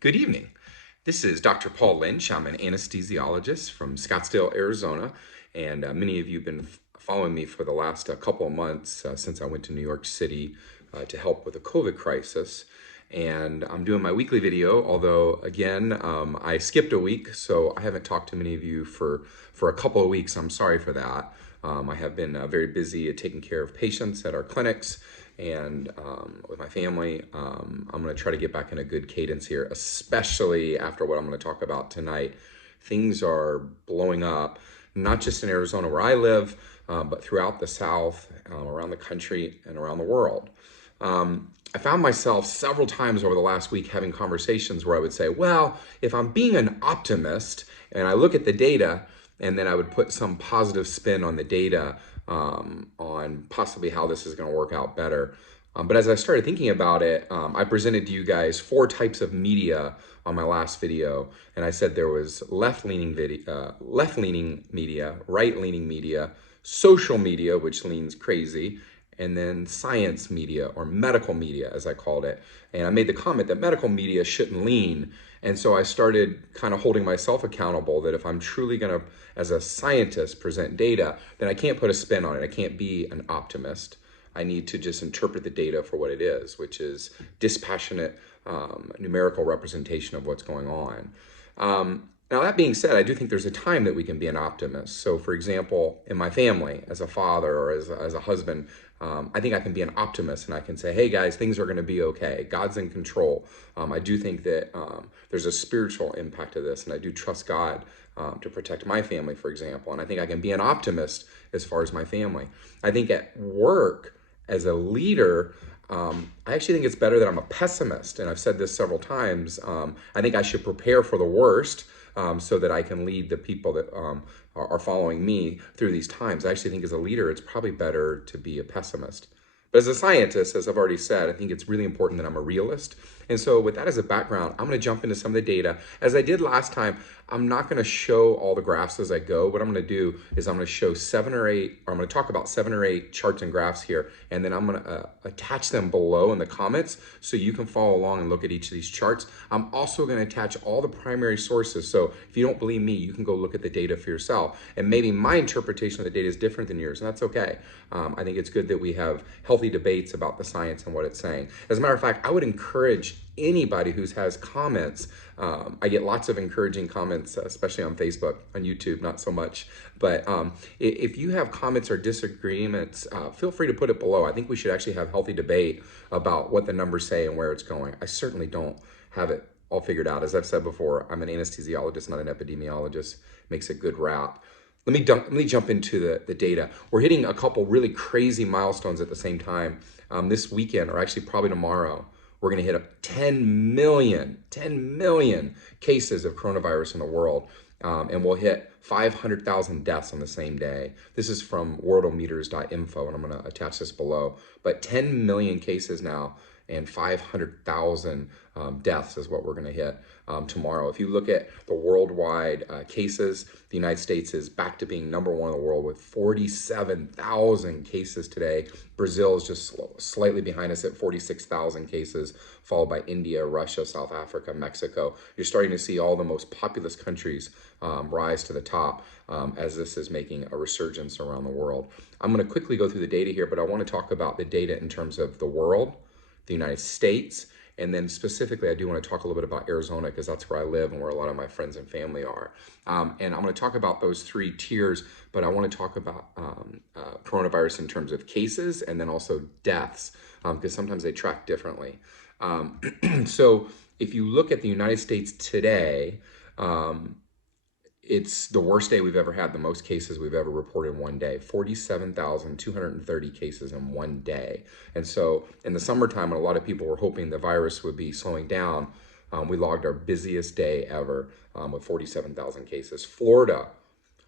Good evening. This is Dr. Paul Lynch. I'm an anesthesiologist from Scottsdale, Arizona, and many of you have been following me for the last couple of months since I went to New York City to help with the COVID crisis. And I'm doing my weekly video, although again, I skipped a week, so I haven't talked to many of you for a couple of weeks. I'm sorry for that. I have been very busy at taking care of patients at our clinics and with my family. I'm going to try to get back in a good cadence here, especially after what I'm going to talk about tonight. Things are blowing up, not just in Arizona where I live, but throughout the South, around the country, and around the world. I found myself several times over the last week having conversations where I would say, well, if I'm being an optimist and I look at the data, and then I would put some positive spin on the data on possibly how this is going to work out better. But as I started thinking about it, I presented to you guys 4 types of media on my last video, and I said there was left-leaning media, right-leaning media, social media, which leans crazy, and then science media or medical media, as I called it. And I made the comment that medical media shouldn't lean. And so I started kind of holding myself accountable that if I'm truly going to, as a scientist, present data, then I can't put a spin on it. I can't be an optimist. I need to just interpret the data for what it is, which is dispassionate numerical representation of what's going on. Now, that being said, I do think there's a time that we can be an optimist. So, for example, in my family, as a father or as a husband, I think I can be an optimist and I can say, hey guys, things are going to be okay. God's in control. I do think that there's a spiritual impact to this, and I do trust God to protect my family, for example. And I think I can be an optimist as far as my family. I think at work, as a leader, I actually think it's better that I'm a pessimist. And I've said this several times. I think I should prepare for the worst so that I can lead the people that are following me through these times. I actually think as a leader, it's probably better to be a pessimist. But as a scientist, as I've already said, I think it's really important that I'm a realist. And so with that as a background, I'm going to jump into some of the data. As I did last time, I'm not going to show all the graphs as I go. What I'm going to do is I'm going to show 7 or 8, or I'm going to talk about 7 or 8 charts and graphs here, and then I'm going to attach them below in the comments so you can follow along and look at each of these charts. I'm also going to attach all the primary sources. So if you don't believe me, you can go look at the data for yourself. And maybe my interpretation of the data is different than yours, and that's okay. I think it's good that we have healthy debates about the science and what it's saying. As a matter of fact, I would encourage anybody who has comments. I get lots of encouraging comments, especially on Facebook, on YouTube, not so much. But if you have comments or disagreements, feel free to put it below. I think we should actually have healthy debate about what the numbers say and where it's going. I certainly don't have it all figured out. As I've said before, I'm an anesthesiologist, not an epidemiologist. Makes a good rap. Let me jump into the data. We're hitting a couple really crazy milestones at the same time. This weekend, or actually probably tomorrow, we're going to hit 10 million cases of coronavirus in the world. And we'll hit 500,000 deaths on the same day. This is from worldometers.info, and I'm going to attach this below. But 10 million cases now, and 500,000 deaths is what we're going to hit tomorrow. If you look at the worldwide cases, the United States is back to being number 1 in the world with 47,000 cases today. Brazil is just slightly behind us at 46,000 cases, followed by India, Russia, South Africa, Mexico. You're starting to see all the most populous countries rise to the top as this is making a resurgence around the world. I'm going to quickly go through the data here, but I want to talk about the data in terms of the world, the United States, and then specifically, I do want to talk a little bit about Arizona because that's where I live and where a lot of my friends and family are. And I'm going to talk about those 3 tiers, but I want to talk about coronavirus in terms of cases and then also deaths because sometimes they track differently. So if you look at the United States today, it's the worst day we've ever had, the most cases we've ever reported in one day, 47,230 cases in one day. And so in the summertime, when a lot of people were hoping the virus would be slowing down, we logged our busiest day ever with 47,000 cases. Florida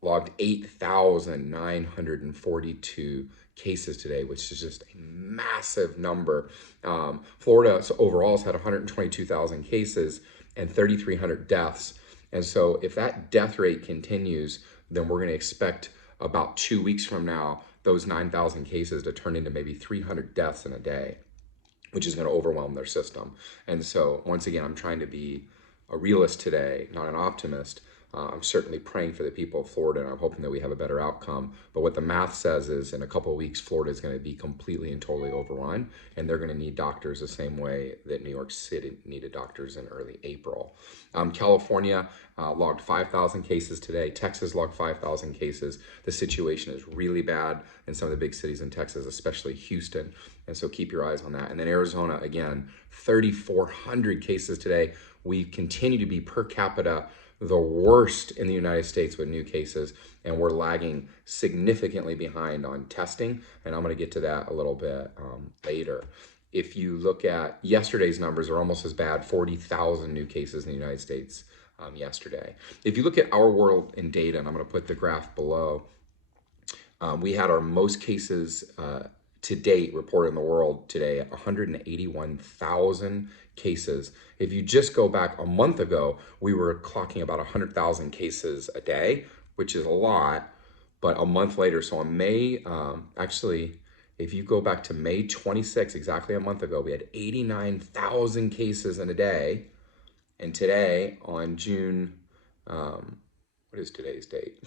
logged 8,942 cases today, which is just a massive number. Florida overall has had 122,000 cases and 3,300 deaths. And so if that death rate continues, then we're going to expect about 2 weeks from now, those 9,000 cases to turn into maybe 300 deaths in a day. which is going to overwhelm their system. And so, once again, I'm trying to be a realist today, not an optimist. I'm certainly praying for the people of Florida, and I'm hoping that we have a better outcome. But what the math says is in a couple of weeks, Florida is going to be completely and totally overrun, and they're going to need doctors the same way that New York City needed doctors in early April. California logged 5,000 cases today. Texas logged 5,000 cases. The situation is really bad in some of the big cities in Texas, especially Houston. And so keep your eyes on that. And then Arizona, again, 3,400 cases today. We continue to be per capita the worst in the United States with new cases, and we're lagging significantly behind on testing, and I'm going to get to that a little bit later. If you look at yesterday's numbers, are almost as bad, 40,000 new cases in the United States yesterday. If you look at our world in data, and I'm going to put the graph below, we had our most cases to date reported in the world today at 181,000 cases. If you just go back a month ago, we were clocking about 100,000 cases a day, which is a lot. But a month later, so on May, actually, if you go back to May 26, exactly a month ago, we had 89,000 cases in a day. And today, on June, what is today's date?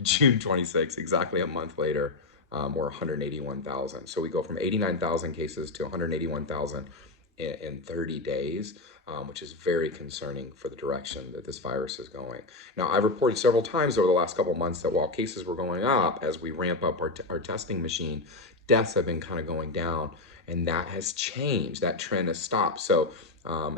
June 26, exactly a month later, we're 181,000. So we go from 89,000 cases to 181,000 in 30 days, which is very concerning for the direction that this virus is going. Now, I've reported several times over the last couple of months that while cases were going up as we ramp up our testing machine, deaths have been kind of going down, and that has changed. That trend has stopped. So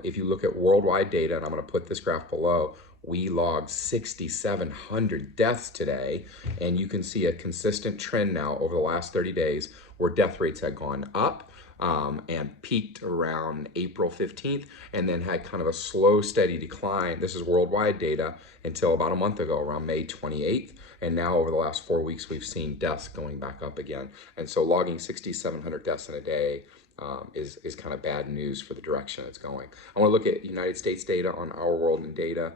if you look at worldwide data, and I'm going to put this graph below, we logged 6,700 deaths today, and you can see a consistent trend now over the last 30 days where death rates had gone up and peaked around April 15th and then had kind of a slow, steady decline. This is worldwide data until about a month ago, around May 28th. And now over the last 4 weeks, we've seen deaths going back up again. And so logging 6,700 deaths in a day is kind of bad news for the direction it's going. I want to look at United States data on our world and data.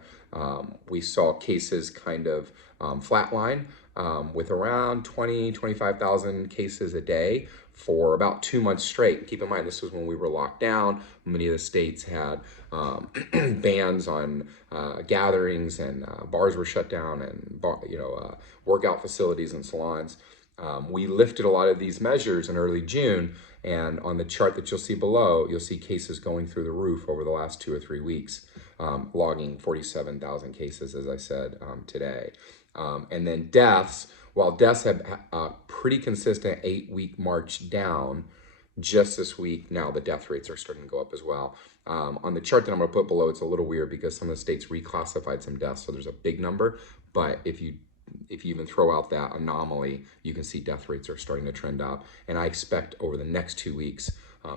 We saw cases kind of flatline with around 25,000 cases a day for about 2 months straight. Keep in mind, this was when we were locked down. Many of the states had bans on gatherings, and bars were shut down, and workout facilities and salons. We lifted a lot of these measures in early June, and on the chart that you'll see below, you'll see cases going through the roof over the last 2 or 3 weeks, logging 47,000 cases, as I said, today. And then deaths, while deaths have a pretty consistent 8-week march down, just this week, now the death rates are starting to go up as well. On the chart that I'm going to put below, it's a little weird because some of the states reclassified some deaths, so there's a big number, but if you even throw out that anomaly, you can see death rates are starting to trend up. And I expect over the next 2 weeks,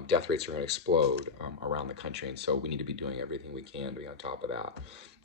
death rates are going to explode around the country. And so we need to be doing everything we can to be on top of that.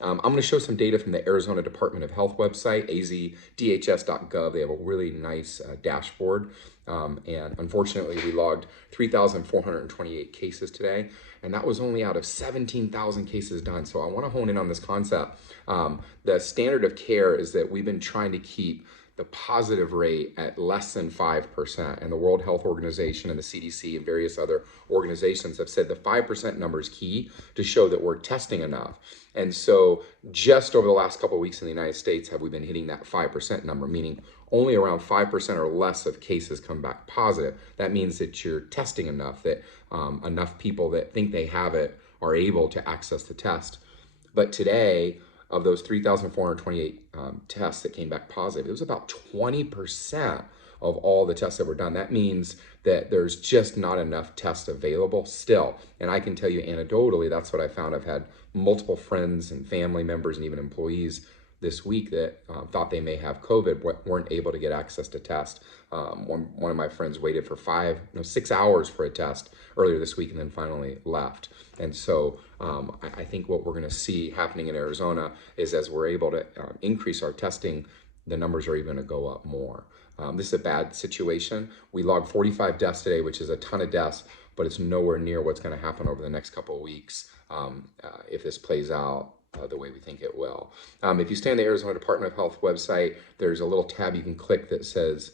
I'm going to show some data from the Arizona Department of Health website, azdhs.gov. They have a really nice dashboard. And unfortunately, we logged 3,428 cases today. And that was only out of 17,000 cases done. So I want to hone in on this concept. The standard of care is that we've been trying to keep the positive rate at less than 5%. And the World Health Organization and the CDC and various other organizations have said the 5% number is key to show that we're testing enough. And so just over the last couple of weeks in the United States have we been hitting that 5% number, meaning only around 5% or less of cases come back positive. That means that you're testing enough, that enough people that think they have it are able to access the test. But today, of those 3,428 tests that came back positive, it was about 20% of all the tests that were done. That means that there's just not enough tests available still. And I can tell you anecdotally, that's what I found. I've had multiple friends and family members and even employees this week that thought they may have COVID, weren't able to get access to test. One of my friends waited for 6 hours for a test earlier this week and then finally left. And so I think what we're going to see happening in Arizona is as we're able to increase our testing, the numbers are even going to go up more. This is a bad situation. We logged 45 deaths today, which is a ton of deaths, but it's nowhere near what's going to happen over the next couple of weeks if this plays out the way we think it will. If you stay on the Arizona Department of Health website, there's a little tab you can click that says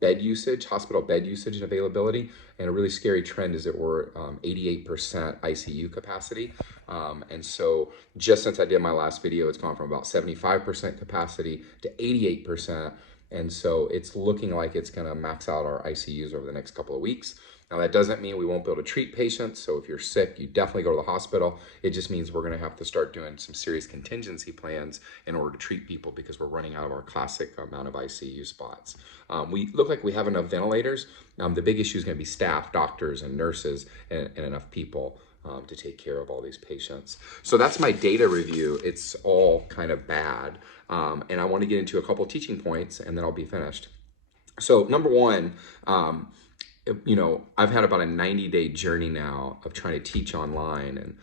bed usage, hospital bed usage and availability. And a really scary trend is that we're 88% ICU capacity. And so just since I did my last video, it's gone from about 75% capacity to 88%. And so it's looking like it's going to max out our ICUs over the next couple of weeks. Now, that doesn't mean we won't be able to treat patients. So if you're sick, you definitely go to the hospital. It just means we're going to have to start doing some serious contingency plans in order to treat people because we're running out of our classic amount of ICU spots. We look like we have enough ventilators. The big issue is going to be staff, doctors, and nurses, and enough people to take care of all these patients. So that's my data review. It's all kind of bad. And I want to get into a couple of teaching points, and then I'll be finished. So number one, I've had about a 90-day journey now of trying to teach online, and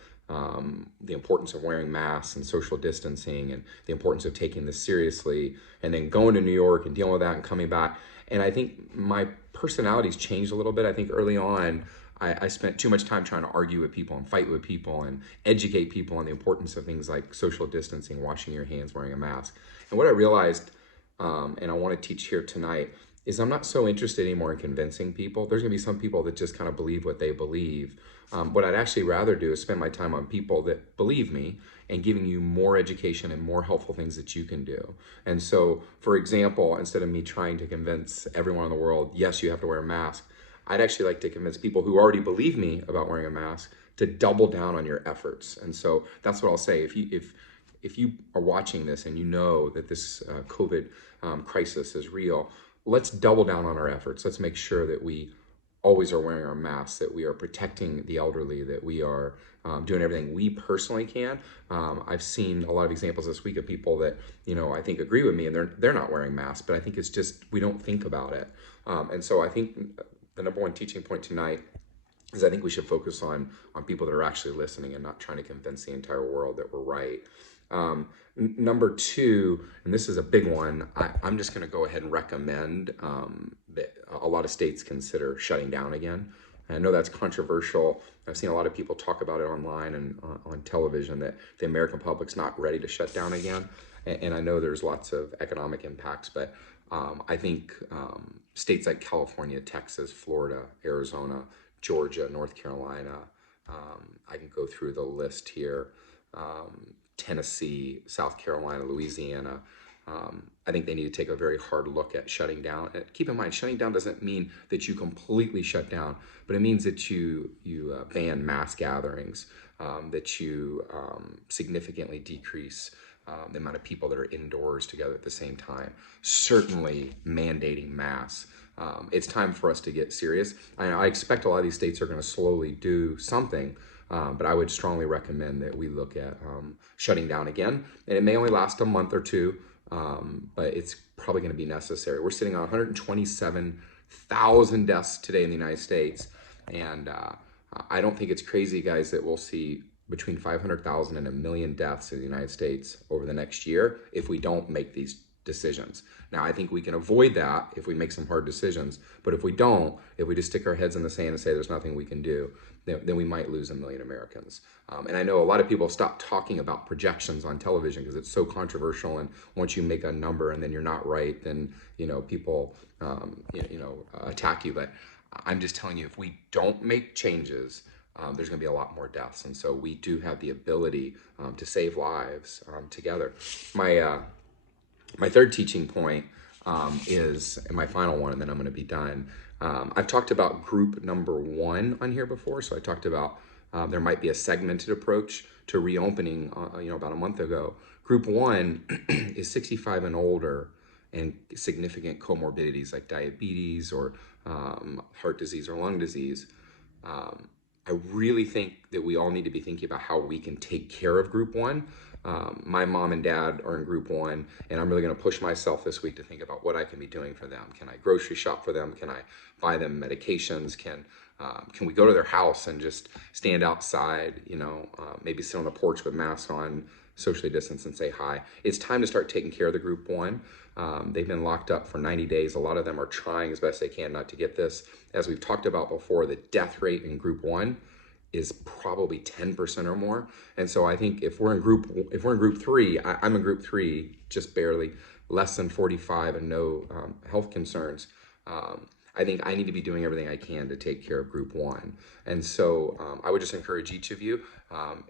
the importance of wearing masks and social distancing and the importance of taking this seriously, and then going to New York and dealing with that and coming back. And I think my personality's changed a little bit. I think early on, I spent too much time trying to argue with people and fight with people and educate people on the importance of things like social distancing, washing your hands, wearing a mask. And what I realized, and I want to teach here tonight, is I'm not so interested anymore in convincing people. There's going to be some people that just kind of believe what they believe. What I'd actually rather do is spend my time on people that believe me and giving you more education and more helpful things that you can do. And so, for example, instead of me trying to convince everyone in the world, yes, you have to wear a mask, I'd actually like to convince people who already believe me about wearing a mask to double down on your efforts. And so that's what I'll say. If you are watching this and you know that this COVID crisis is real, let's double down on our efforts. Let's make sure that we always are wearing our masks, that we are protecting the elderly, that we are doing everything we personally can. I've seen a lot of examples this week of people that, I think agree with me and they're not wearing masks, but I think it's just, we don't think about it. And so I think the number one teaching point tonight is I think we should focus on people that are actually listening and not trying to convince the entire world that we're right. Number two, and this is a big one, I'm just going to go ahead and recommend that a lot of states consider shutting down again. I know that's controversial. I've seen a lot of people talk about it online and on television that the American public's not ready to shut down again. And I know there's lots of economic impacts, but I think states like California, Texas, Florida, Arizona, Georgia, North Carolina, I can go through the list here, Tennessee, South Carolina, Louisiana. I think they need to take a very hard look at shutting down. And keep in mind, shutting down doesn't mean that you completely shut down, but it means that you ban mass gatherings, that you significantly decrease the amount of people that are indoors together at the same time. Certainly mandating masks. It's time for us to get serious. I expect a lot of these states are going to slowly do something, but I would strongly recommend that we look at shutting down again. And it may only last a month or two, but it's probably going to be necessary. We're sitting on 127,000 deaths today in the United States. And I don't think it's crazy, guys, that we'll see between 500,000 and 1 million deaths in the United States over the next year if we don't make these decisions. Now, I think we can avoid that if we make some hard decisions, but if we don't, if we just stick our heads in the sand and say there's nothing we can do, then we might lose 1 million Americans. And I know a lot of people stop talking about projections on television because it's so controversial, and once you make a number and then you're not right, then people attack you. But I'm just telling you, if we don't make changes, there's going to be a lot more deaths. And so we do have the ability to save lives together. My third teaching point is, and my final one, and then I'm going to be done. I've talked about group number 1 on here before. So I talked about there might be a segmented approach to reopening, about a month ago. Group 1 is 65 and older and significant comorbidities like diabetes or heart disease or lung disease. I really think that we all need to be thinking about how we can take care of group 1. My mom and dad are in group 1, and I'm really going to push myself this week to think about what I can be doing for them. Can I grocery shop for them? Can I buy them medications? Can we go to their house and just stand outside, maybe sit on the porch with masks on, socially distance, and say hi? It's time to start taking care of the group 1. They've been locked up for 90 days. A lot of them are trying as best they can not to get this. As we've talked about before, the death rate in group 1 is probably 10% or more. And so I think if we're in group 3, I'm in group 3, just barely, less than 45 and no health concerns. I think I need to be doing everything I can to take care of group one. And so I would just encourage each of you,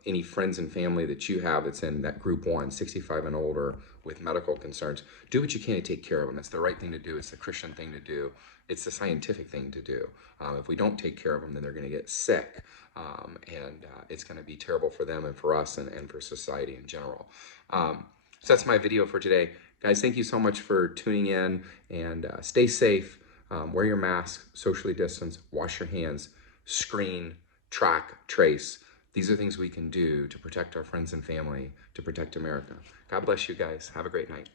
any friends and family that you have that's in that group one, 65 and older, with medical concerns, do what you can to take care of them. It's the right thing to do. It's the Christian thing to do. It's the scientific thing to do. If we don't take care of them, then they're going to get sick. And it's going to be terrible for them and for us and for society in general. So that's my video for today. Guys, thank you so much for tuning in, and stay safe. Wear your mask, socially distance, wash your hands, screen, track, trace. These are things we can do to protect our friends and family, to protect America. God bless you guys. Have a great night.